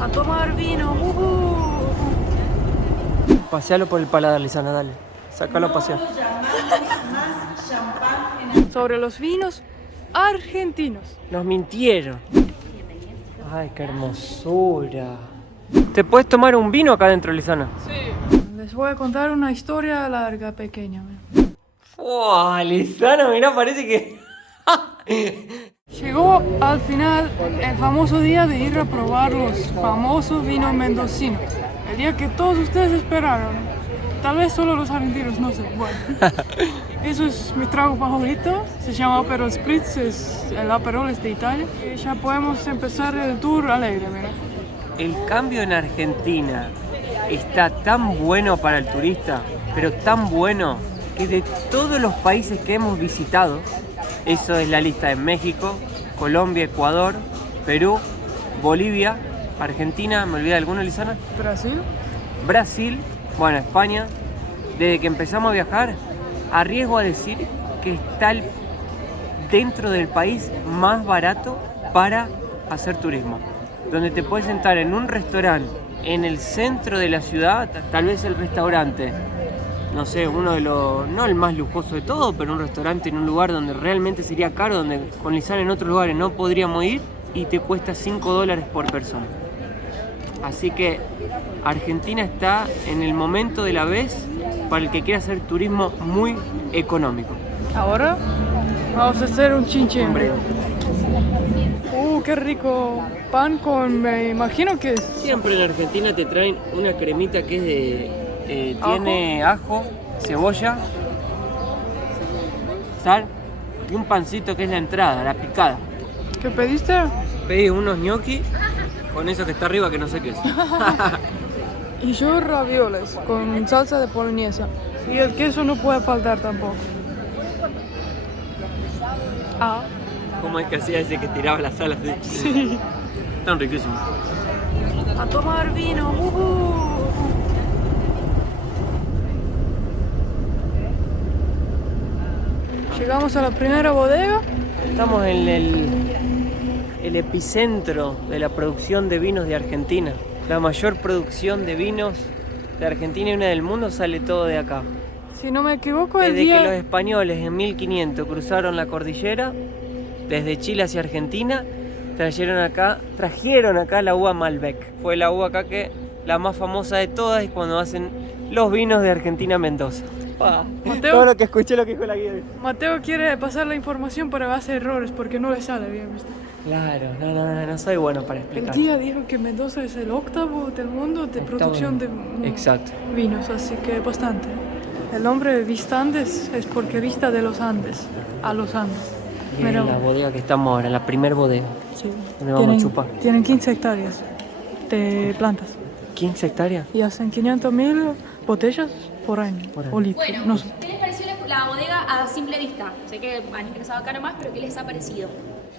A tomar vino. Pasealo por el paladar, Lisana, dale. Sácalo a pasear. Sobre los vinos argentinos. Nos mintieron. Ay, qué hermosura. ¿Te puedes tomar un vino acá adentro, Lisana? Sí. Les voy a contar una historia larga, pequeña. ¡Wow, Lisana! Mirá, parece que... Llegó al final el famoso día de ir a probar los famosos vinos mendocinos. El día que todos ustedes esperaron. Tal vez solo los argentinos, no sé. Bueno, eso es mi trago favorito. Se llama Aperol Spritz, el Aperol es de Italia. Y ya podemos empezar el tour alegre, mira. El cambio en Argentina está tan bueno para el turista, pero tan bueno, que de todos los países que hemos visitado, eso es la lista de México, Colombia, Ecuador, Perú, Bolivia, Argentina, ¿me olvidé de alguno, Lisana? Brasil, bueno, España. Desde que empezamos a viajar, arriesgo a decir que está dentro del país más barato para hacer turismo. Donde te puedes sentar en un restaurante en el centro de la ciudad, tal vez el restaurante, no sé, uno de los, no el más lujoso de todo, pero un restaurante en un lugar donde realmente sería caro, donde con Lisana en otros lugares no podríamos ir, y te cuesta $5 por persona. Así que Argentina está en el momento de la vez para el que quiera hacer turismo muy económico. Ahora vamos a hacer un chinche. Hombre. Qué rico. Pan con, me imagino que es... Siempre en Argentina te traen una cremita que es de... tiene ajo, cebolla, sal y un pancito que es la entrada, la picada. ¿Qué pediste? Pedí unos gnocchi con eso que está arriba que no sé qué es. Y yo ravioles con salsa de boloñesa. Y el queso no puede faltar tampoco. Ah. ¿Cómo es que hacía ese que tiraba la sal así? Sí. Tan riquísimo. A tomar vino. Llegamos a la primera bodega. Estamos en el epicentro de la producción de vinos de Argentina. La mayor producción de vinos de Argentina y una del mundo sale todo de acá. Si no me equivoco, Desde que los españoles en 1500 cruzaron la cordillera, desde Chile hacia Argentina, trajeron acá la uva Malbec. Fue la uva acá que la más famosa de todas y cuando hacen los vinos de Argentina Mendoza. Mateo, todo lo que escuché lo que dijo la guía. Mateo quiere pasar la información pero hace errores porque no le sale bien, ¿viste? Claro, no soy bueno para explicar. El guía dijo que Mendoza es el octavo del mundo de producción de Exacto. vinos, así que bastante. El nombre Vista Andes es porque vista de los Andes, a los Andes. Y en la bodega que estamos ahora, la primer bodega. Sí. Donde vamos a chupar. Tienen 15 hectáreas de plantas. ¿15 hectáreas? Y hacen 500.000 botellas por año. O litros, bueno, no sé. ¿Qué les pareció la bodega a simple vista? Sé que han ingresado acá nomás, pero ¿qué les ha parecido?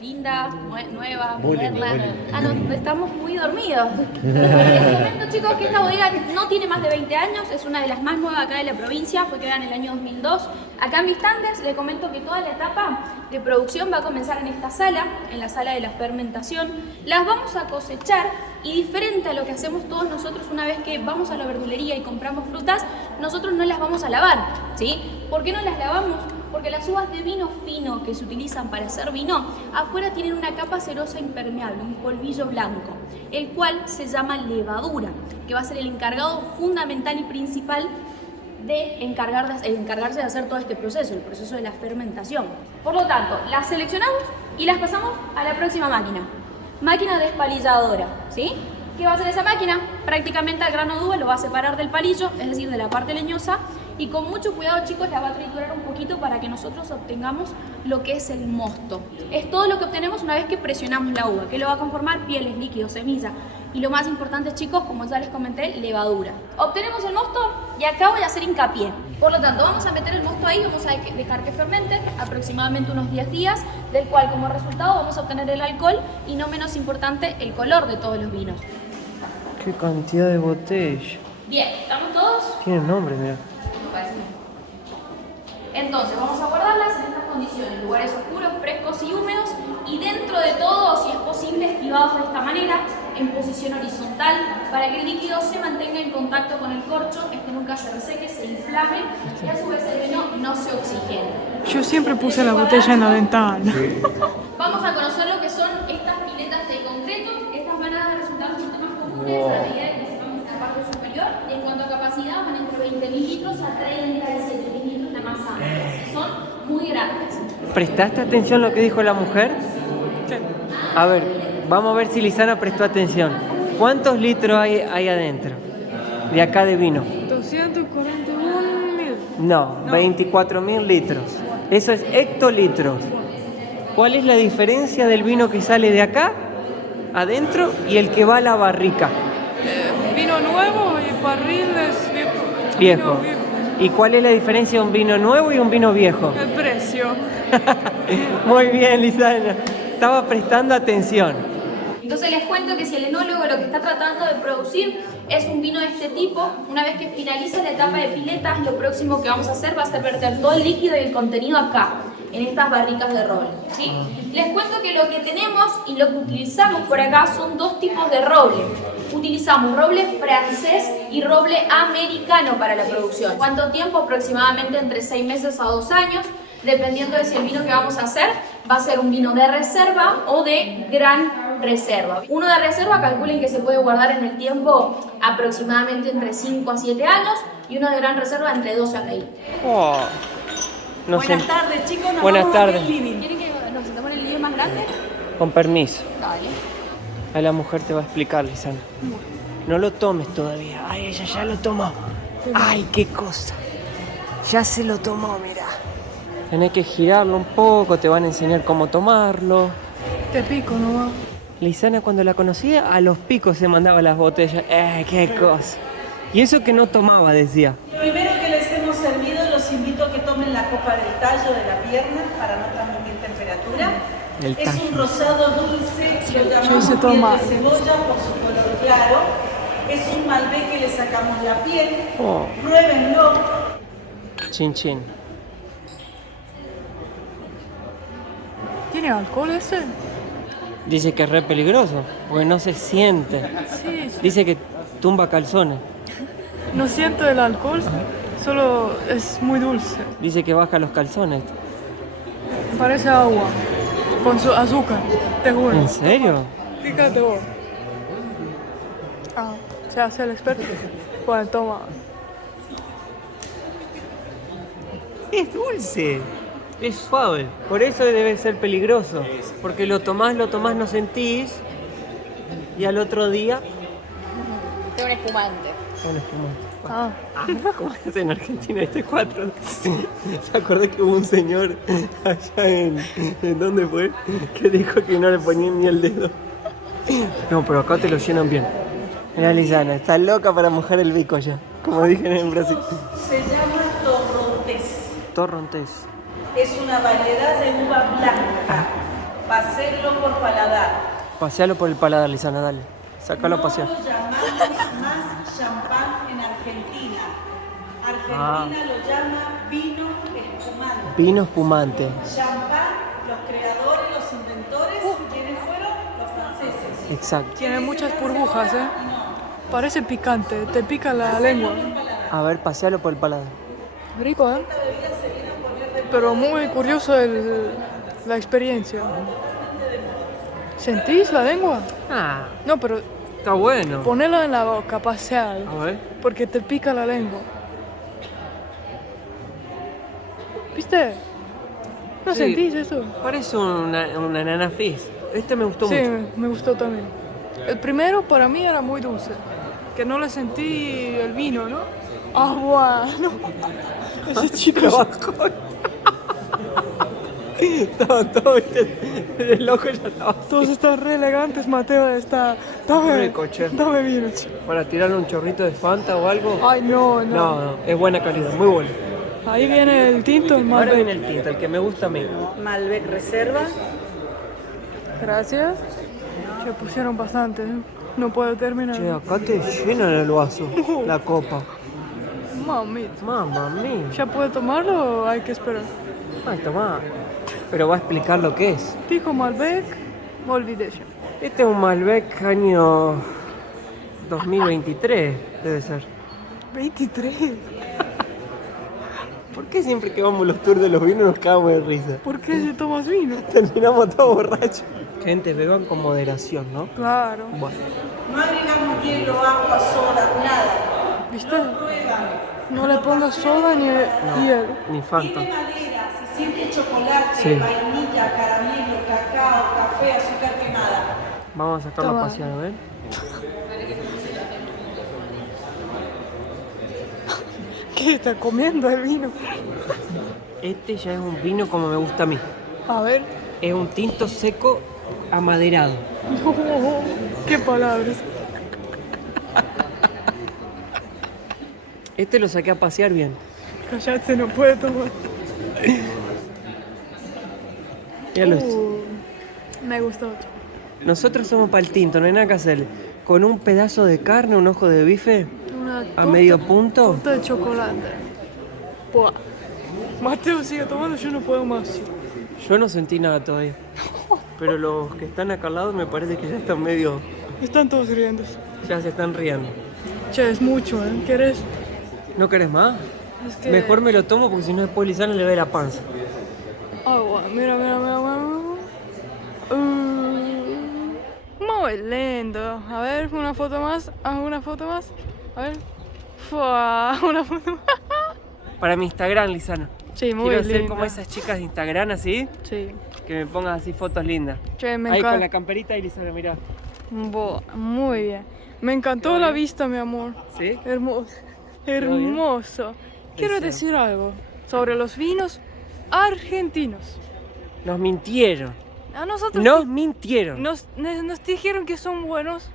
Linda, nueva, moderna. No, estamos muy dormidos. Les comento, chicos, que esta bodega no tiene más de 20 años, es una de las más nuevas acá de la provincia, fue creada en el año 2002. Acá en Vista Andes les comento que toda la etapa de producción va a comenzar en esta sala, en la sala de la fermentación. Las vamos a cosechar y diferente a lo que hacemos todos nosotros una vez que vamos a la verdulería y compramos frutas, nosotros no las vamos a lavar, ¿sí? ¿Por qué no las lavamos? Porque las uvas de vino fino que se utilizan para hacer vino, afuera tienen una capa cerosa impermeable, un polvillo blanco, el cual se llama levadura, que va a ser el encargado fundamental y principal de encargarse de hacer todo este proceso, el proceso de la fermentación. Por lo tanto, las seleccionamos y las pasamos a la próxima máquina despalilladora, ¿sí? ¿Qué va a hacer esa máquina? Prácticamente al grano de uva lo va a separar del palillo, es decir, de la parte leñosa, y con mucho cuidado, chicos, la va a triturar un poquito para que nosotros obtengamos lo que es el mosto. Es todo lo que obtenemos una vez que presionamos la uva, que lo va a conformar pieles, líquidos, semillas. Y lo más importante, chicos, como ya les comenté, levadura. Obtenemos el mosto y acá voy a hacer hincapié. Por lo tanto, vamos a meter el mosto ahí, vamos a dejar que fermente aproximadamente unos 10 días, del cual como resultado vamos a obtener el alcohol y no menos importante, el color de todos los vinos. ¡Qué cantidad de botellas! Bien, ¿estamos todos? Tienen nombre, mira. Entonces vamos a guardarlas en estas condiciones, lugares oscuros, frescos y húmedos, y dentro de todo, si es posible, estivados de esta manera, en posición horizontal para que el líquido se mantenga en contacto con el corcho, que nunca se reseque, se inflame y a su vez el vino no se oxigene. Yo siempre puse la botella en la ventana. Vamos a conocer lo que son estas piletas de concreto. Estas van a resultar un poquito más comunes a medida que sepamos la parte superior. Y en cuanto a capacidad, van entre 20 mililitros a 37 mililitros de masa. Son muy grandes. ¿Prestaste atención a lo que dijo la mujer? Sí. A ver, vamos a ver si Lisana prestó atención. ¿Cuántos litros hay adentro de acá de vino? 241.000. No, 24.000 litros. Eso es hectolitros. ¿Cuál es la diferencia del vino que sale de acá, adentro, y el que va a la barrica? Vino nuevo y barril es viejo. Viejo. Vino viejo. ¿Y cuál es la diferencia de un vino nuevo y un vino viejo? El precio. Muy bien, Lisana. Estaba prestando atención. Entonces les cuento que si el enólogo lo que está tratando de producir es un vino de este tipo, una vez que finalice la etapa de piletas, lo próximo que vamos a hacer va a ser verter todo el líquido y el contenido acá, en estas barricas de roble, ¿sí? Les cuento que lo que tenemos y lo que utilizamos por acá son dos tipos de roble. Utilizamos roble francés y roble americano para la producción. ¿Cuánto tiempo? Aproximadamente entre 6 meses a 2 años, dependiendo de si el vino que vamos a hacer va a ser un vino de reserva o de gran reserva. Uno de reserva, calculen que se puede guardar en el tiempo aproximadamente entre 5 a 7 años, y uno de gran reserva entre 12 a 20. Oh. Buenas tardes, chicos. Nos Buenas vamos tardes. al living. ¿Quieren que nos sentemos en el lío más grande? Con permiso. Dale. A la mujer te va a explicar, Lisana. No lo tomes todavía. Ay, ella ya lo tomó. Ay, qué cosa. Ya se lo tomó, mira. Tenés que girarlo un poco, te van a enseñar cómo tomarlo. Te pico nomás. Lisana, cuando la conocía, a los picos se mandaba las botellas. Qué cosa. Y eso que no tomaba, decía. Primero que les hemos servido, los invito a que tomen la copa del tallo de la pierna para no transmitir temperatura. El Es tallo. un rosado dulce, lo Yo llamamos sé piel tomar. de cebolla por su color claro. Es un Malbec que le sacamos la piel. Oh. Pruébenlo. Chin chin. ¿Tiene alcohol ese? Dice que es re peligroso, porque no se siente. Sí, sí. Dice que tumba calzones. No siento el alcohol, solo es muy dulce. Dice que baja los calzones. Parece agua, con su azúcar, te juro. ¿En serio? Fíjate vos. Ah, se hace el experto. Bueno, toma. Es dulce. Es suave. Por eso debe ser peligroso. Porque lo tomás, no sentís. Y al otro día... Tengo un espumante. Bueno, espumante. Ah, ¿Cómo es en Argentina este 4? ¿Se acordó que hubo un señor allá en dónde fue? Que dijo que no le ponían ni el dedo. No, pero acá te lo llenan bien. Mira, Lisana, está loca para mojar el bico ya. Como dije en Brasil. Se llama torrontés. Torrontés. Es una variedad de uva blanca. Pasélo por paladar. Pasealo por el paladar, Lisana, dale. Sácalo a pasear. No lo llamamos más champán en Argentina. Argentina lo llama vino espumante. Vino espumante. Champán, los creadores, los inventores, ¿quiénes fueron? Los franceses. Exacto. tiene muchas burbujas, ¿eh? Parece picante, te pica la lengua. A ver, pasealo por el paladar. Rico, ¿eh? Pero muy curioso la experiencia. ¿Sentís la lengua? Ah, No, pero está bueno. ponelo en la boca, pasealo. A ver. Porque te pica la lengua. ¿Viste? ¿No Sí. sentís eso? Parece una nana fizz. Este me gustó Sí, mucho. me gustó también. El primero para mí era muy dulce. Que no le sentí el vino, ¿no? Ah, bueno. Ese chico Estaba todo, viste, el loco ya estaba. todos están re elegantes, Mateo está. Dame, Re cochero. dame vino. Para tirarle un chorrito de Fanta o algo. Ay, no. No, es buena calidad, muy bueno. Ahí viene el tinto, el Ahora Malbec. viene el tinto, el que me gusta a mí. Malbec Reserva. Gracias. Se pusieron bastante, ¿eh? No puedo terminar. Che, acá te llenan el vaso, la copa. Mamita. Mamma mía. ¿Ya puedo tomarlo o hay que esperar? Ay, tomá. Pero va a explicar lo que es. Dijo Malbec, me olvidé ya. Este es un Malbec año 2023, debe ser. 23. ¿Por qué siempre que vamos a los tours de los vinos nos cagamos de risa? ¿Por qué se tomas vino? Terminamos todos borrachos. Gente, beban con moderación, ¿no? Claro. Bueno. No agregamos hielo, agua, soda, nada. ¿Viste? Prueban. No le pongas soda ni hielo. Ni Fanta. Tiene madera, se siente chocolate, Sí. vainilla, caramelo, cacao, café, azúcar quemada. Vamos a sacarlo a Toma. pasear, ¿ven? ¿Qué está comiendo el vino? Este ya es un vino como me gusta a mí. A ver. Es un tinto seco amaderado. ¿Qué palabras? Este lo saqué a pasear bien. Callate, no puede tomar. Ya lo Me gustó mucho. Nosotros somos para el tinto, no hay nada que hacer. Con un pedazo de carne, un ojo de bife Una a medio punto. torta de chocolate. Buah. Mateo sigue tomando, yo no puedo más. Yo no sentí nada todavía. Pero los que están acá al lado me parece que ya están medio... Están todos riendo. Ya se están riendo. Che, es mucho, ¿eh? ¿Querés? ¿No querés más? Es que... Mejor me lo tomo porque si no después Lisana le ve la panza. Agua, mira. Muy lindo. A ver, una foto más. Una foto más. A ver. Fua, una foto más. Para mi Instagram, Lisana. Sí, muy Quiero lindo. ser como esas chicas de Instagram así, Sí. que me pongan así fotos lindas. Che, me Ahí con la encanta. camperita y Lisana, mirá. Muy bien. Me encantó la vista, mi amor. ¿Sí? Hermoso. bien? Hermoso. Quiero Deseo. decir algo sobre los vinos argentinos. Nos mintieron. A nosotros Nos mintieron. nos dijeron que son buenos,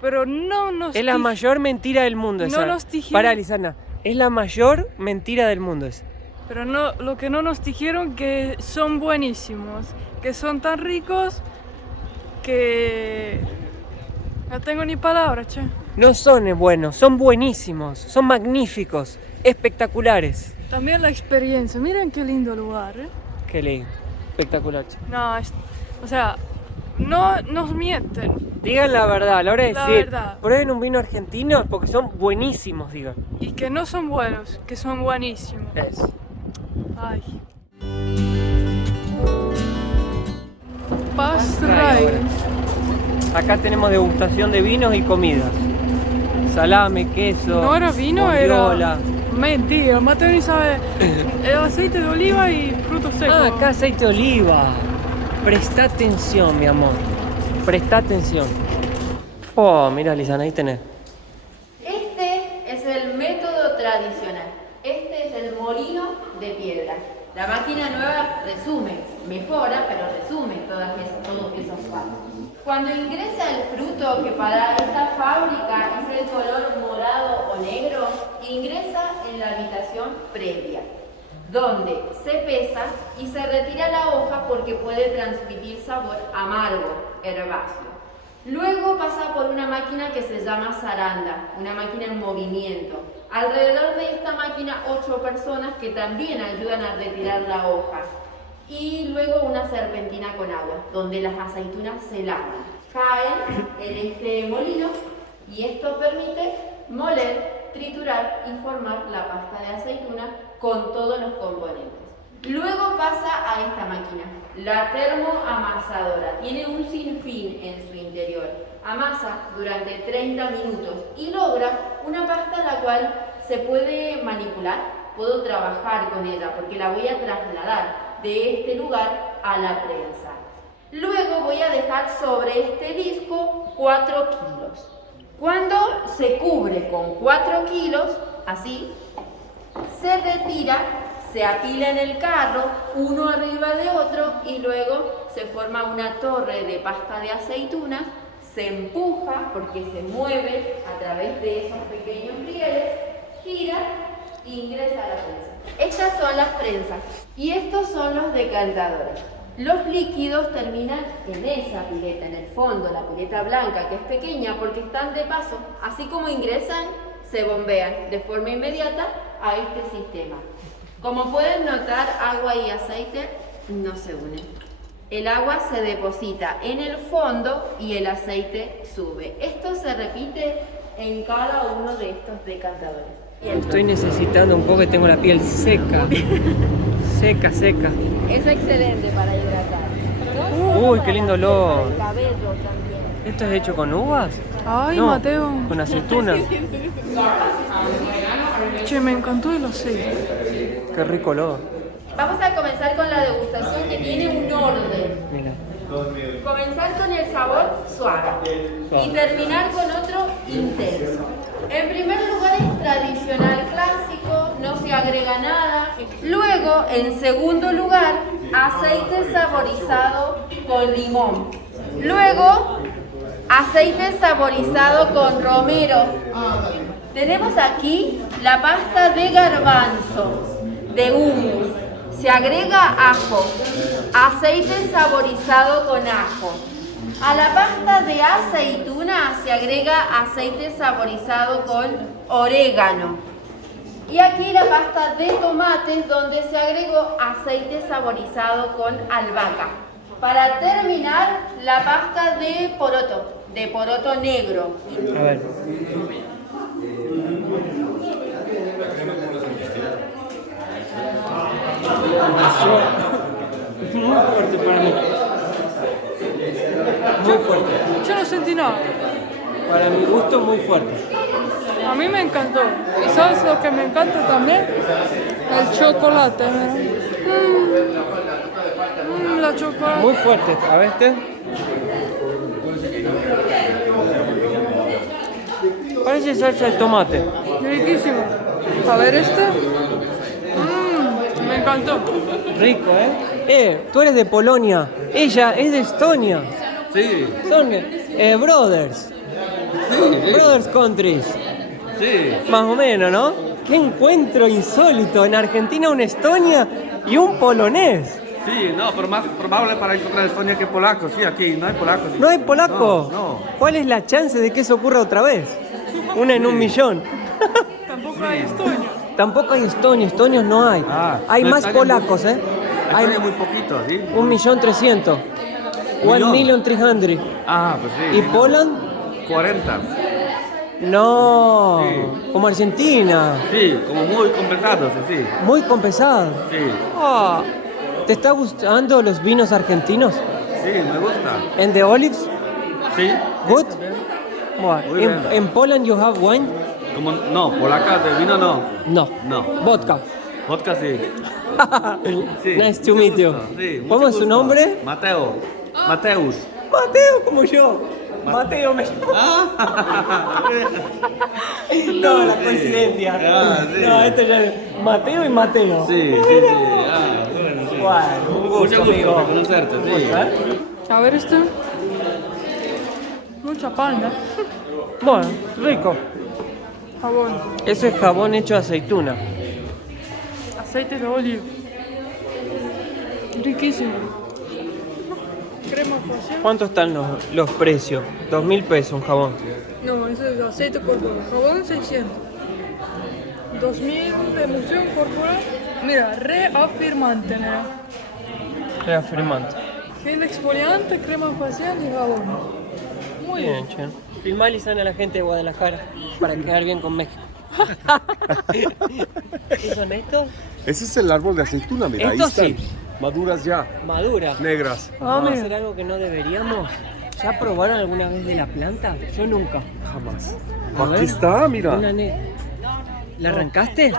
pero no nos Es la dij- mayor mentira del mundo No esa. nos dijeron- Pará, Lisana. Es la mayor mentira del mundo esa. Pero no, lo que no nos dijeron que son buenísimos, que son tan ricos que no tengo ni palabras, che. No son buenos, son buenísimos, son magníficos, espectaculares. También la experiencia, miren qué lindo lugar, ¿eh? Qué lindo, espectacular. Che. No, o sea, no nos mienten. Digan la verdad, a la hora de La decir, verdad. prueben un vino argentino porque son buenísimos, digan. Y que no son buenos, que son buenísimos. Eso. Ay. Pastry. Acá tenemos degustación de vinos y comidas. Salame, queso. No era vino, bondiola. era mentira. Mateo ni sabe. El aceite de oliva y frutos secos. Ah, acá aceite de oliva. Presta atención, mi amor. Presta atención. Oh, mira, Lisana, ahí tenés. Este es el método tradicional. Este es el molino de piedra. La máquina nueva resume, mejora, pero resume todos esos pasos. Cuando ingresa el fruto, que para esta fábrica es el color morado o negro, ingresa en la habitación previa, donde se pesa y se retira la hoja porque puede transmitir sabor amargo, herbáceo. Luego pasa por una máquina que se llama zaranda, una máquina en movimiento. Alrededor de esta máquina 8 personas que también ayudan a retirar la hoja. Y luego una serpentina con agua, donde las aceitunas se lavan. Caen en este molino y esto permite moler, triturar y formar la pasta de aceituna con todos los componentes. Luego pasa a esta máquina, la termoamasadora. Tiene un sinfín en su interior. Amasa durante 30 minutos y logra una pasta la cual se puede manipular. Puedo trabajar con ella porque la voy a trasladar de este lugar a la prensa. Luego voy a dejar sobre este disco 4 kilos. Cuando se cubre con 4 kilos, así, se retira, se apila en el carro, uno arriba de otro, y luego se forma una torre de pasta de aceitunas, se empuja porque se mueve a través de esos pequeños rieles, gira e ingresa a la prensa. Estas son las prensas y estos son los decantadores. Los líquidos terminan en esa pileta, en el fondo, la pileta blanca, que es pequeña porque están de paso. Así como ingresan, se bombean de forma inmediata a este sistema. Como pueden notar, agua y aceite no se unen. el agua se deposita en el fondo y el aceite sube. Esto se repite en cada uno de estos decantadores. Estoy necesitando un poco, que tengo la piel seca. Seca. Es excelente para hidratar. Uy, qué lindo olor. El cabello también. ¿Esto es hecho con uvas? Ay, No, Mateo. con aceitunas. Che, me encantó el aceite. Qué rico olor. Vamos a comenzar con la degustación que tiene un orden. Mira. Comenzar con el sabor suave y terminar con otro intenso. En primer lugar es tradicional clásico, no se agrega nada. Luego, en segundo lugar, aceite saborizado con limón. Luego, aceite saborizado con romero. Tenemos aquí la pasta de garbanzo, de hummus. Se agrega ajo, aceite saborizado con ajo. A la pasta de aceituna se agrega aceite saborizado con orégano. Y aquí la pasta de tomates donde se agregó aceite saborizado con albahaca. Para terminar, la pasta de poroto negro. A ver. Muy fuerte para mí. Muy fuerte. Yo no sentí nada. Para mi gusto, muy fuerte. A mí me encantó. ¿Y sabes lo que me encanta también? El chocolate. La chocolate. Muy fuerte. A ver este. Parece salsa de tomate. Riquísimo. A ver este. Me encantó. Rico, ¿eh? Tú eres de Polonia. Ella es de Estonia. Sí, Son brothers. Brothers countries. sí. Más o menos, ¿no? Qué encuentro insólito. En Argentina un Estonia y un polonés. Sí, no, pero más probable para encontrar Estonia que polacos. Sí, aquí no hay polacos. ¿No hay polaco? No. ¿Cuál es la chance de que eso ocurra otra vez? Una en un millón. Tampoco hay Estonia. Tampoco hay estonios no hay. Hay no, más Estonia polacos, ¿eh? Hay Estonia muy poquito, ¿sí? 1.300.000. 1.300.000. Ah, pues sí. ¿Y Poland? 40. No, Sí. como Argentina. Sí, como muy complicados, sí. Muy compensado. Sí, Ah, ¿te está gustando los vinos argentinos? sí, me gusta. ¿En the olives? Sí. Good? Bueno, Muy bien. in Poland you have wine? Como, no, polacas de vino no. No. No. Vodka. Vodka sí. Sí, Nice to mucho meet you. gusto, sí, mucho ¿Cómo es su gusto. nombre? Mateo. Mateus. Mateo, como yo. Mateo me No, la coincidencia. Ah, sí. No, esto ya es Mateo y Mateo. Sí, sí, sí. Ah, bueno, sí. Bueno, un gusto, Mucho gusto amigo. de conocerte, sí. A ver este. Mucha palma. Bueno, rico. Jabón. Eso es jabón hecho de aceituna. Aceite de oliva. Riquísimo. Crema facial. ¿Cuánto están los precios? 2.000 pesos un jabón. No, eso es aceite corporal. Jabón 600. 2000 de emulsión corporal. Mira, reafirmante, mira. Reafirmante. Gel exfoliante, crema facial y jabón. Muy bien. Bien, che. Filmar y sana a la gente de Guadalajara para quedar bien con México. ¿Qué son estos? Ese es el árbol de aceituna, mira, ahí Estos están. sí. Maduras ya, Madura. negras. ¿Vamos a mira. hacer algo que no deberíamos? ¿Ya probaron alguna vez de la planta? Yo nunca. Jamás. A ver. Aquí está, mira. ¿La arrancaste?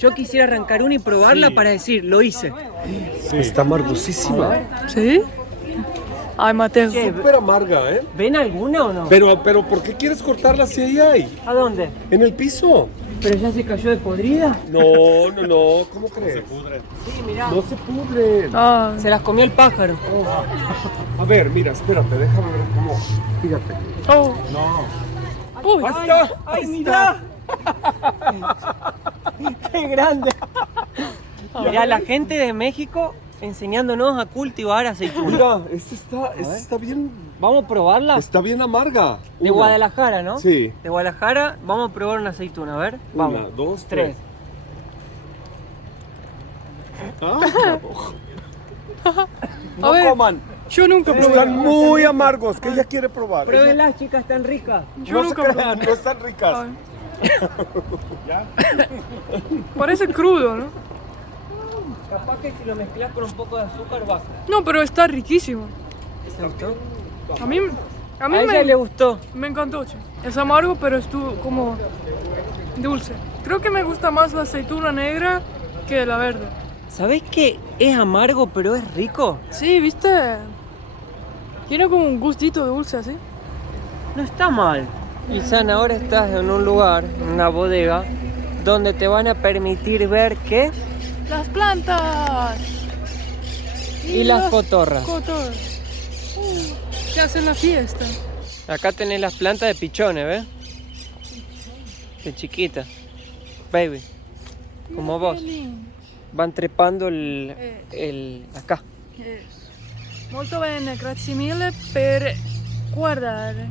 Yo quisiera arrancar una y probarla para decir, lo hice. Está amargosísima. ¿Sí? Ay, Mateo. ¿Qué? Súper amarga, ¿eh? ¿Ven alguna o no? Pero, ¿por qué quieres cortarla si ahí hay? ¿A dónde? En el piso. ¿Pero ya se cayó de podrida? No, ¿cómo crees? Sí, mirá. No se pudren. Ah, Se las comió el pájaro. A ver, mira, espérate, déjame ver cómo. Fíjate. oh. No. Uy. ¡Basta! ¡Ay, mirá! ¡Qué grande! Mirá, la gente de México enseñándonos a cultivar aceituna. Mira, esta está bien. ¿Vamos a probarla? Está bien amarga. De Una. Guadalajara, ¿no? Sí. De Guadalajara, vamos a probar una aceituna, a ver. Vamos. 1, 2, 3. 3. Ah, No ver, coman. Yo nunca probé. Están muy amargos, que ella quiere probar. Pruébenlas, chicas, están ricas. Yo No se nunca crean, probé. no están ricas. A ver. Parece crudo, ¿no? Capaz que si lo mezclas con un poco de azúcar baja. No, pero está riquísimo. ¿Te gustó? A mí A ella le gustó. me encantó, che. Es amargo, pero estuvo como dulce. Creo que me gusta más la aceituna negra que la verde. ¿Sabés que es amargo pero es rico? Sí, ¿viste? Tiene como un gustito de dulce así. No está mal. Y San, ahora estás en un lugar, en una bodega, donde te van a permitir ver qué Las plantas. y las los cotorras. cotorras. Que hacen la fiesta. Acá tenés las plantas de pichones, ¿ves? De chiquita. Baby. Como vos. Qué lindo. Van trepando acá. Molto bene, grazie mille per guardare.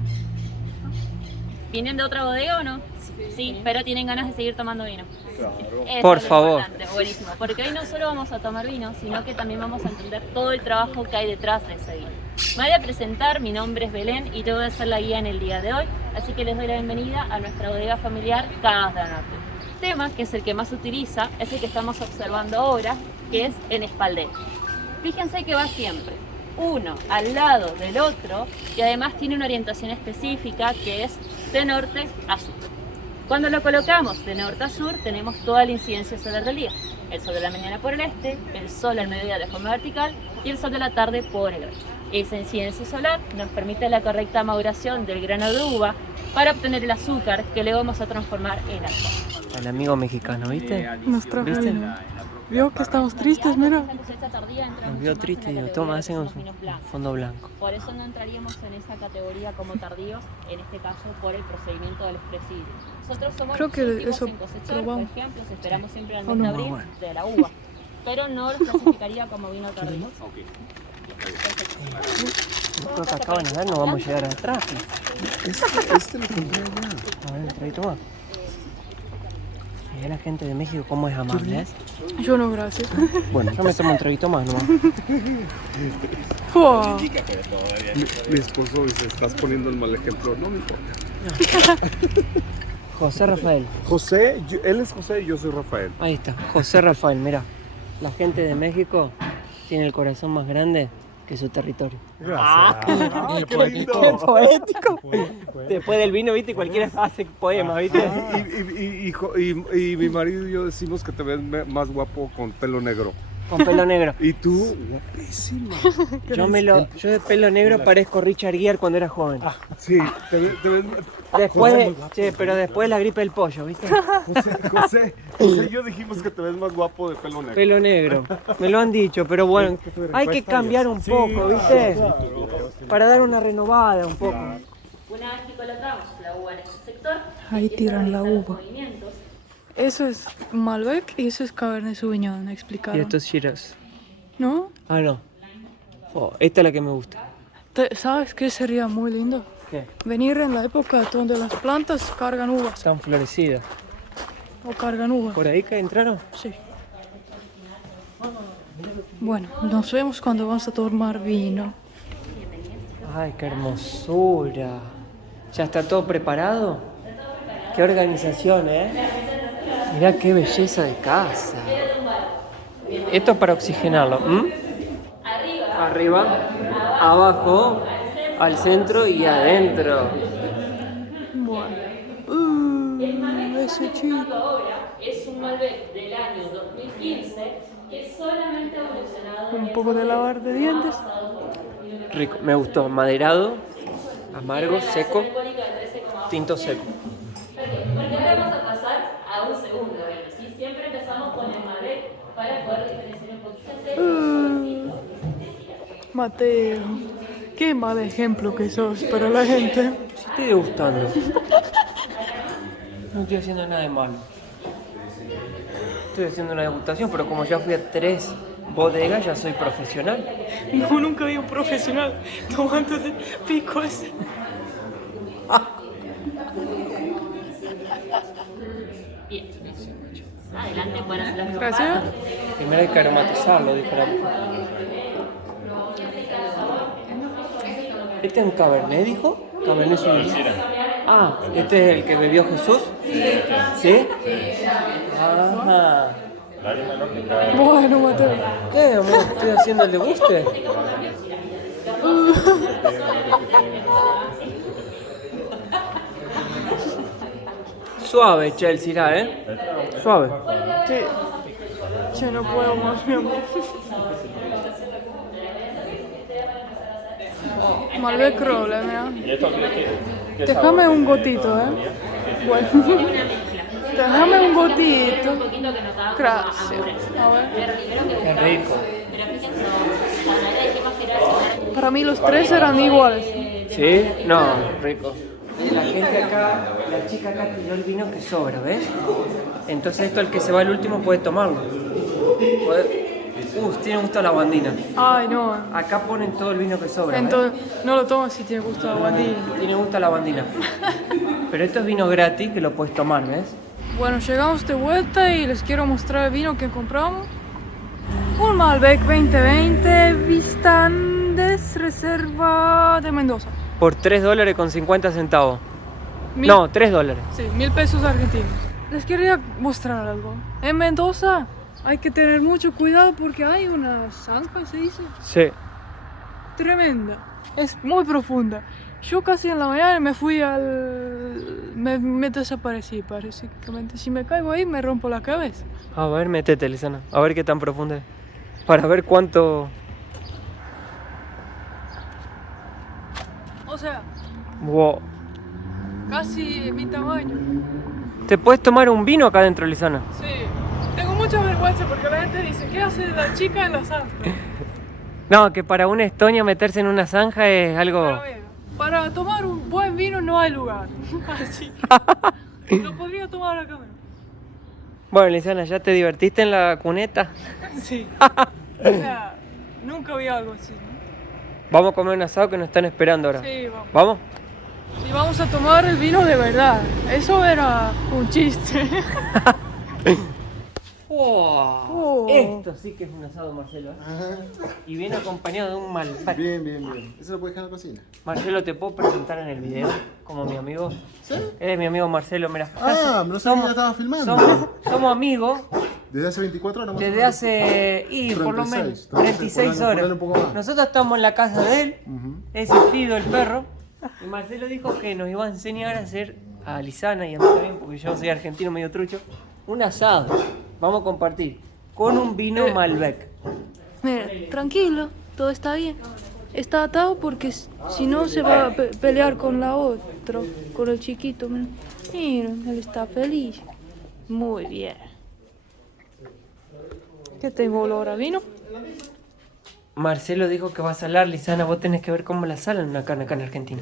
¿Vienen de otra bodega o no? Sí, pero tienen ganas de seguir tomando vino. Eso Por es lo favor. importante, buenísimo. Porque hoy no solo vamos a tomar vino, sino que también vamos a entender todo el trabajo que hay detrás de ese vino. Me voy a presentar, mi nombre es Belén y yo voy a ser la guía en el día de hoy, así que les doy la bienvenida a nuestra bodega familiar Cagas del Norte. El tema, que es el que más se utiliza, es el que estamos observando ahora, que es en espaldero. Fíjense que va siempre uno al lado del otro y además tiene una orientación específica que es de norte a sur. Cuando lo colocamos de norte a sur tenemos toda la incidencia solar del día. El sol de la mañana por el este, el sol al mediodía de forma vertical y el sol de la tarde por el oeste. Esa incidencia solar nos permite la correcta maduración del grano de uva para obtener el azúcar que luego vamos a transformar en alcohol. El amigo mexicano, ¿viste? Nos trajo ¿Viste? vino. Vio que estamos tristes, mira. La cosecha tardía entra Nos mucho vio más triste y en la digo, toma, categoría hacen de un los vinos blancos. fondo blanco. Por eso no entraríamos en esa categoría como tardíos, en este caso por el procedimiento del expresidio. Nosotros somos Creo los que últimos eso en cosechar, probamos. por ejemplo, esperamos siempre al Oh, mes no, de abril de la uva, pero no los clasificaría como vino tardío. Creo que acaban de ver, no vamos a llegar atrás. Este lo compré allá. A ver, un traguito más. Mira la gente de México cómo es amable, ¿eh? Yo no, gracias. Bueno, yo me tomo un traguito más nomás. Wow. Mi esposo dice, estás poniendo el mal ejemplo. No me importa. José Rafael. José, él es José y yo soy Rafael. Ahí está, José Rafael, mira. La gente de México tiene el corazón más grande que su territorio. Gracias. Qué lindo. ¡Qué poético! Después del vino, viste, cualquiera hace poemas, viste. Y mi marido y yo decimos que te ves más guapo con pelo negro. Con pelo negro. Y tú, guapísima. Yo de pelo negro parezco Richard Gere cuando era joven. Sí, te ves Después, pero después la gripe del pollo, ¿viste? José y yo dijimos que te ves más guapo de pelo negro. Pelo negro. Me lo han dicho, pero bueno, hay que cambiar un poco, ¿viste? Para dar una renovada un poco. Una vez que colocamos la uva en este sector, Ahí empieza a tiran la realizar los uva. movimientos. Eso es Malbec y eso es Cabernet Sauvignon, explicaron. Y esto es Shiraz. ¿No? Ah, no. Oh, esta es la que me gusta. ¿Sabes qué sería muy lindo? ¿Qué? Venir en la época donde las plantas cargan uvas. Están florecidas. O cargan uvas. ¿Por ahí que entraron? Sí. Bueno, nos vemos cuando vamos a tomar vino. Ay, qué hermosura. ¿Ya está todo preparado? Qué organización, ¿eh? Mirá qué belleza de casa. Esto es para oxigenarlo. Arriba, abajo, al centro y adentro. Bueno. Ese chico. Ahora es un Malbec del año 2015 que solamente ha evolucionado Un poco de lavar de dientes. Rico, me gustó. Maderado, amargo, seco, tinto seco. Porque ahora vamos a pasar a un segundo vino, ¿sí? Siempre empezamos con el Malbec para poder diferenciar un poquito Mateo, qué mal ejemplo que sos para la gente. Sí, estoy degustando. No estoy haciendo nada de malo. Estoy haciendo una degustación, pero como ya fui a 3 bodegas, ya soy profesional. No, nunca vi un profesional tomando picos. Bien. Adelante para hacer las Gracias. Primero hay que aromatizarlo, dijo la mujer. ¿Este es un Cabernet, dijo? Cabernet Sauvignon. Ah, ¿este es el que bebió Jesús? ¿Sí? Ajá. Bueno, Mateo. ¿Qué, amor? Estoy haciendo el deguste. Suave, Chelsea, ¿eh? Suave. Sí. Che, no puedo más, mi amor. Malbec Roble, mira. Déjame un gotito, ¿eh? Bueno. Déjame un gotito. Gracias. A ver. Qué rico. Para mí los tres eran iguales. ¿Sí? No, rico. La gente acá, la chica acá tiró el vino que sobra, ¿ves? Entonces esto el que se va al último puede tomarlo. Tiene gusto a lavandina. Ay, no. Acá ponen todo el vino que sobra, ¿ves? Entonces, no lo tomo si tiene gusto a guandín. Tiene gusto a lavandina. Pero esto es vino gratis que lo puedes tomar, ¿ves? Bueno, llegamos de vuelta y les quiero mostrar el vino que compramos. Un Malbec 2020 Vistandes Reserva de Mendoza. Por $3.50. Mil- No, $3. Sí, 1.000 pesos argentinos. Les quería mostrar algo. En Mendoza hay que tener mucho cuidado porque hay una zanja, se dice, Sí. tremenda. Es muy profunda. Yo casi en la mañana me fui me desaparecí, básicamente. Si me caigo ahí, me rompo la cabeza. A ver, métete, Lisana. A ver qué tan profunda es. Para ver cuánto... O sea, Wow. casi mi tamaño. ¿Te puedes tomar un vino acá adentro, Lisana? Sí. Tengo mucha vergüenza porque la gente dice, ¿qué hace la chica en la zanja? No, que para una estonia meterse en una zanja es algo... Pero mira, para tomar un buen vino no hay lugar. Así que lo podría tomar acá. Bueno, Lisana, ¿ya te divertiste en la cuneta? Sí. O sea, nunca vi algo así, ¿no? Vamos a comer un asado que nos están esperando ahora. Sí, vamos. ¿Vamos? Y vamos a tomar el vino de verdad. Eso era un chiste. Oh. Esto sí que es un asado, Marcelo. Y viene acompañado de un Malbec. Bien, bien, bien. ¿Eso lo puedes dejar en la cocina? Marcelo, ¿te puedo presentar en el video como mi amigo? ¿Sí? Él es mi amigo Marcelo, mira. Ah, no sabía que ya estaba filmando. Somos amigos Desde hace 24 horas más o desde menos. hace, por lo menos, 36, 36 ponele horas. un poco más. Nosotros estamos en la casa de él, Ujú. ese Fido, el perro. Y Marcelo dijo que nos iba a enseñar a hacer a Lisana y a mí también, porque yo soy argentino medio trucho, un asado. Vamos a compartir con un vino Malbec. Mira, tranquilo, todo está bien. Está atado porque si no se va a pelear con la otra, con el chiquito. Mira, él está feliz. Muy bien. ¿Qué tengo olor a vino? Marcelo dijo que va a salar, Lisana, vos tenés que ver cómo la salan una carne acá en Argentina.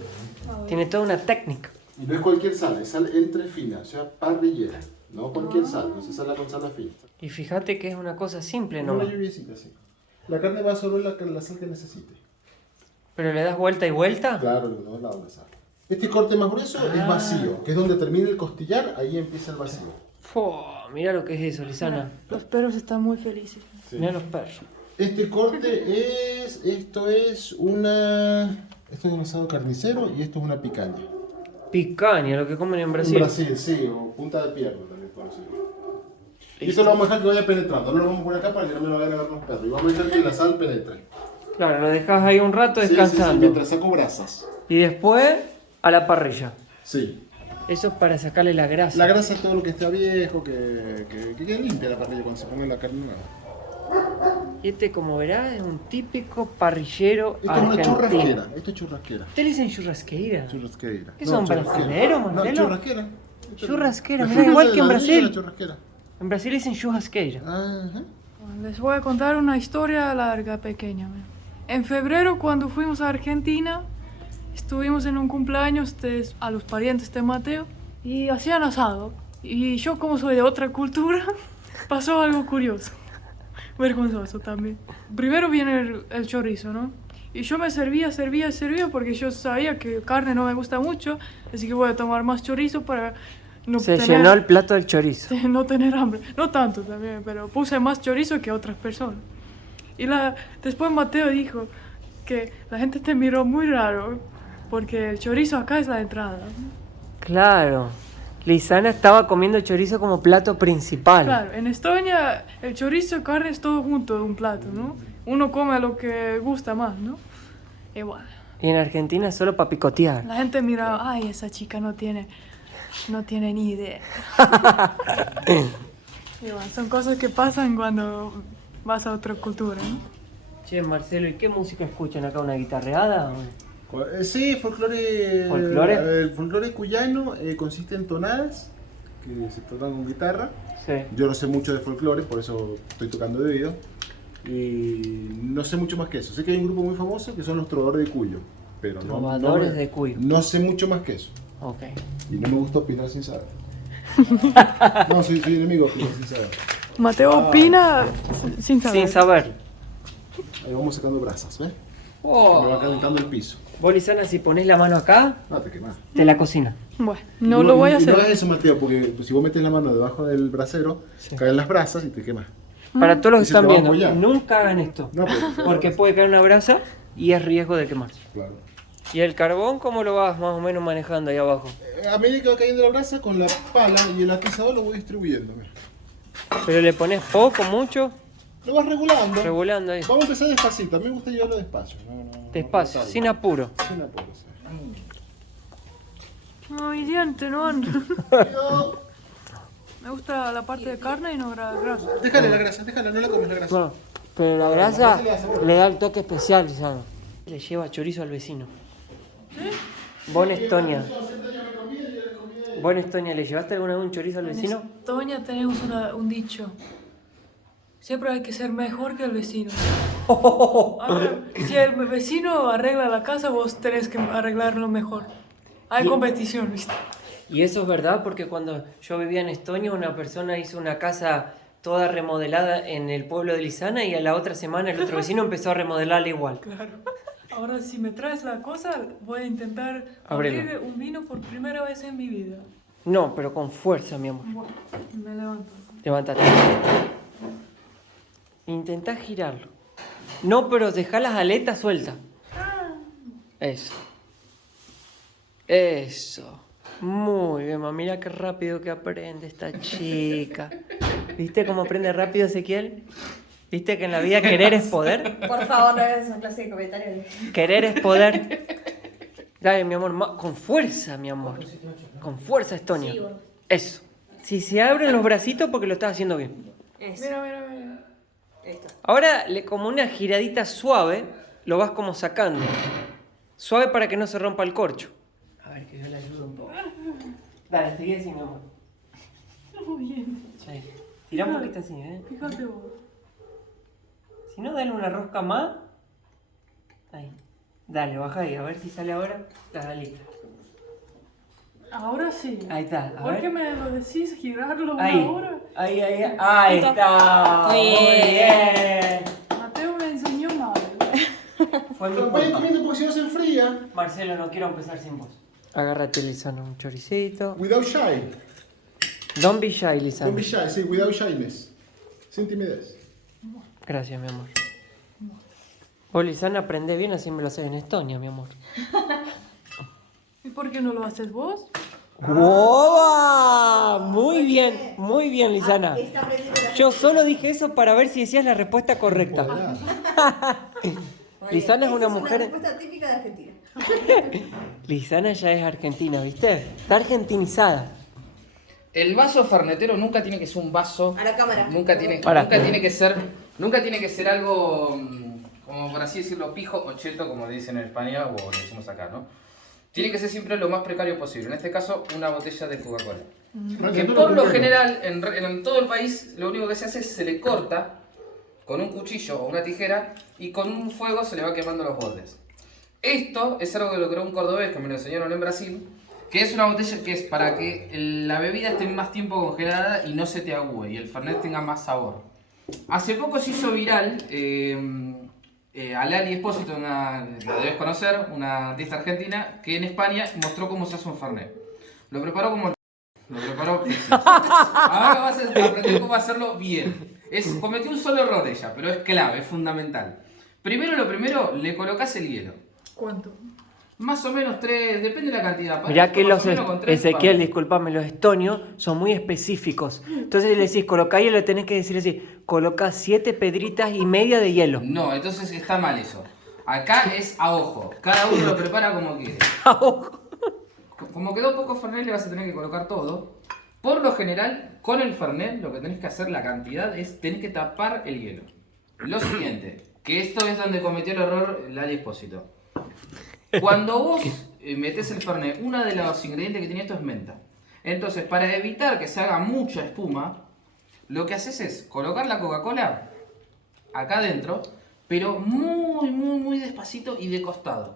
Tiene toda una técnica. Y no es cualquier sal, es sal entre fina, o sea, parrillera. No cualquier sal, no se sala con sal fina. Y fíjate que es una cosa simple, No ¿no? una lluviecita, sí. La carne va a absorber la sal que necesite. Pero le das vuelta y vuelta. Claro, de los dos lados la sal. Este corte más grueso es vacío, que es donde termina el costillar, ahí empieza el vacío. Mira lo que es eso, Lisana. Los perros están muy felices. Sí. Mira los perros. Este corte esto es un asado carnicero y esto es una picaña. Picaña, lo que comen en Brasil. En Brasil, sí, o punta de pierna también conocido. Y eso lo vamos a dejar que vaya penetrando, no lo vamos a poner acá para que no me lo vayan a agarrar los perros. Y vamos a dejar que la sal penetre. Claro, lo dejas ahí un rato Sí, sí, sí, descansando. mientras saco brasas. Y después a la parrilla. Sí. Eso es para sacarle la grasa. La grasa es todo lo que está viejo, que quede limpia la parrilla cuando se ponga la carne nueva. Y este, como verás, es un típico parrillero Esto es una argentino. churrasquera, esto es churrasquera. ¿Ustedes le dicen churrasqueira? Churrasquera. ¿Qué son, brasileros, No, Marcelo? churrasquera. Churrasquera, La mira, igual que en ladrillo de Brasil. la churrasquera. En Brasil le dicen churrasqueira. Ajá. Les voy a contar una historia larga, pequeña. En febrero, cuando fuimos a Argentina, estuvimos en un cumpleaños a los parientes de Mateo y hacían asado. Y yo, como soy de otra cultura, pasó algo curioso. Vergonzoso también. Primero viene el chorizo, ¿no? Y yo me servía porque yo sabía que carne no me gusta mucho, así que voy a tomar más chorizo para no Se llenó el plato del chorizo. no tener hambre. No tanto también, pero puse más chorizo que otras personas. Y después Mateo dijo que la gente te miró muy raro porque el chorizo acá es la entrada. Claro. Lisana estaba comiendo chorizo como plato principal. Claro, en Estonia el chorizo y carne es todo junto en un plato, ¿no? Uno come lo que gusta más, ¿no? Igual. Y en Argentina es solo para picotear. La gente mira, ay, esa chica no tiene ni idea. Igual, son cosas que pasan cuando vas a otra cultura, ¿no? Che, Marcelo, ¿y qué música escuchan acá? ¿Una guitarreada? Sí, folclore. ¿Folclore? El folclore cuyano consiste en tonadas que se tocan con guitarra. Sí. Yo no sé mucho de folclore, por eso estoy tocando de oído. Y no sé mucho más que eso. Sé que hay un grupo muy famoso que son los Trovadores de Cuyo. Pero Trovadores de Cuyo. No sé mucho más que eso. Ok. Y no me gusta opinar sin saber. No, soy enemigo de opinar sin saber. Mateo opina sin saber. Sin saber. Ahí vamos sacando brasas, ¿ves? Oh. Me va calentando el piso. Vos, Lisana, si pones la mano acá, No, te quemás. te la cocina. Bueno, no lo voy a hacer. No es eso, Mateo, porque si vos metes la mano debajo del brasero, caen las brasas y te quemas. Para todos los que Y se te están va a viendo, apoyar. nunca hagan esto. No, Porque puede caer una brasa y es riesgo de quemarse. Claro. ¿Y el carbón cómo lo vas más o menos manejando ahí abajo? A medida que va cayendo la brasa, con la pala y el atizador lo voy distribuyendo. Mira. ¿Pero le pones poco, mucho? Lo vas regulando. Regulando ahí. Vamos a empezar despacito. A mí me gusta llevarlo despacio. Despacio, no sin apuro. Sin apuro, sí. Ay, diente, no. Me gusta la parte de carne y no la grasa. Déjale la grasa, déjala, no la comes la grasa. No, pero la grasa le da el toque especial, Lisana. Le lleva chorizo al vecino. Vos en Estonia. ¿Vos en Estonia le llevaste alguna vez un chorizo al vecino? En Estonia tenemos un dicho. Siempre hay que ser mejor que el vecino. Si el vecino arregla la casa, vos tenés que arreglarlo mejor. Hay competición, ¿viste? Y eso es verdad porque cuando yo vivía en Estonia, una persona hizo una casa toda remodelada en el pueblo de Lisana y a la otra semana el otro vecino empezó a remodelarla igual. Claro. Ahora, si me traes la cosa, voy a intentar abrir un vino por primera vez en mi vida. No, pero con fuerza, mi amor. Bueno, me levanto. Levántate. Intentá girarlo. No, pero dejá las aletas sueltas. Eso. Eso. Muy bien, mamá. Mira qué rápido que aprende esta chica. ¿Viste cómo aprende rápido Ezequiel? ¿Viste que en la vida querer es poder? Por favor, no hagas esa clase de comentarios. Querer es poder. Dale, mi amor, con fuerza, mi amor. Con fuerza, Estonia. Sí, bueno. Eso. Si se abren los bracitos porque lo estás haciendo bien. Eso. Mira. Esto. Ahora, como una giradita suave, lo vas como sacando. Suave para que no se rompa el corcho. A ver, que yo le ayudo un poco. Dale, seguí así, mi amor. Muy bien. Sí. Tirá un poquito así, ¿eh? Fíjate vos. Si no, dale una rosca más. Ahí. Dale, baja ahí, a ver si sale ahora las alitas. Ahora sí. Ahí está, a ¿Por ver. qué me lo decís girarlo Ahí. una hora? Ahí está. Muy bien. Mateo me enseñó mal. Fue mi Vayan culpa. comiendo porque si no se enfría. Marcelo, no quiero empezar sin vos. Agárrate, Lisana, un choricito. Without shy. Don't be shy, Lisana. Don't be shy, sí, without shyness. Sin timidez. Gracias, mi amor. Vos, Lisana, aprendés bien, así me lo haces en Estonia, mi amor. ¿Y por qué no lo haces vos? ¡Wow! Muy bien, Lisana. Yo solo dije eso para ver si decías la respuesta correcta. Lisana es una mujer. respuesta típica de Argentina. Lisana ya es argentina, ¿viste? Está argentinizada. El vaso fernetero nunca tiene que ser un vaso. A la cámara. Nunca tiene que ser algo, como por así decirlo, pijo o cheto, como le dicen en España o le decimos acá, ¿no? Tiene que ser siempre lo más precario posible. En este caso, una botella de Coca-Cola. Que por lo general, en todo el país, lo único que se hace es se le corta con un cuchillo o una tijera y con un fuego se le va quemando los bordes. Esto es algo que lo creó un cordobés que me lo enseñaron en Brasil, que es una botella que es para que la bebida esté más tiempo congelada y no se te agüe y el fernet tenga más sabor. Hace poco se hizo viral Alali Espósito, la debes conocer, una artista argentina, que en España mostró cómo se hace un fernet. Lo preparó como... Lo preparó... Ahora vas a aprender cómo hacerlo bien. Cometió un solo error ella, pero es clave, es fundamental. Lo primero, le colocas el hielo. ¿Cuánto? Más o menos 3, depende de la cantidad. Mirá que Más los o menos con 3 Ezequiel, vamos. disculpame, los estonios son muy específicos. Entonces le decís, colocá hielo, le tenés que decir así, coloca 7 pedritas y media de hielo. No, entonces está mal eso. Acá es a ojo. Cada uno lo prepara como quiere. A ojo. Como quedó poco Fernet, le vas a tener que colocar todo. Por lo general, con el Fernet, lo que tenés que hacer, la cantidad, es tenés que tapar el hielo. Lo siguiente, que esto es donde cometió el error Lali Espósito. Cuando vos metés el Fernet, uno de los ingredientes que tiene esto es menta. Entonces, para evitar que se haga mucha espuma, lo que haces es colocar la Coca-Cola acá adentro, pero muy despacito y de costado.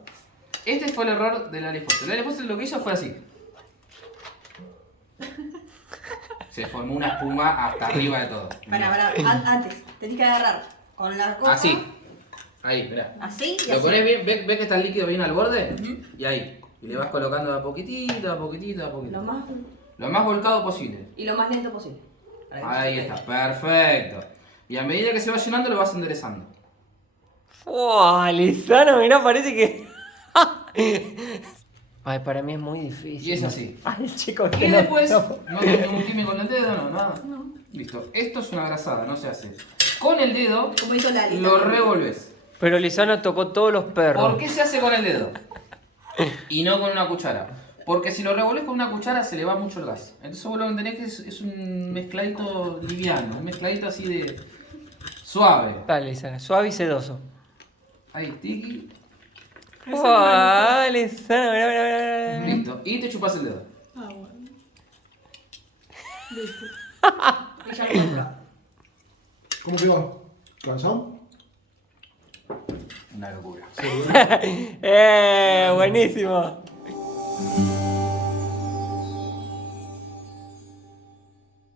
Este fue el error de Lali Espósito. Lali Espósito lo que hizo fue así. Se formó una espuma hasta arriba de todo. Para, antes, tenés que agarrar con la coca. Así. Ahí, mirá. Así y Lo así. pones bien, ves que está el líquido bien al borde. Y ahí. Y le vas colocando de a poquitito, a poquitito, a poquitito. Lo más volcado posible. Y lo más lento posible. Ahí está, perfecto. Y a medida que se va llenando lo vas enderezando. ¡Wow, Lisano! Mirá, parece que... Ay, para mí es muy difícil. Y es así. Ay, chicos, Y después, no tengo un químico con el dedo, no, nada. Listo. Esto es una grasada, no se hace. Con el dedo, Como hizo Lali. lo revolves. Pero Lisano tocó todos los perros. ¿Por qué se hace con el dedo? Y no con una cuchara. Porque si lo revolves con una cuchara se le va mucho el gas. Entonces vos lo que tenés que es un mezcladito liviano, un mezcladito así de suave. Dale, Lisano, suave y sedoso. Ahí, tiki. ¡Wow, Lisano! Mirá. Listo. Y te chupas el dedo. Ah, bueno. Listo. Y ya lo compra. ¿Cómo quedó? ¿Cansado? Una locura. Buenísimo.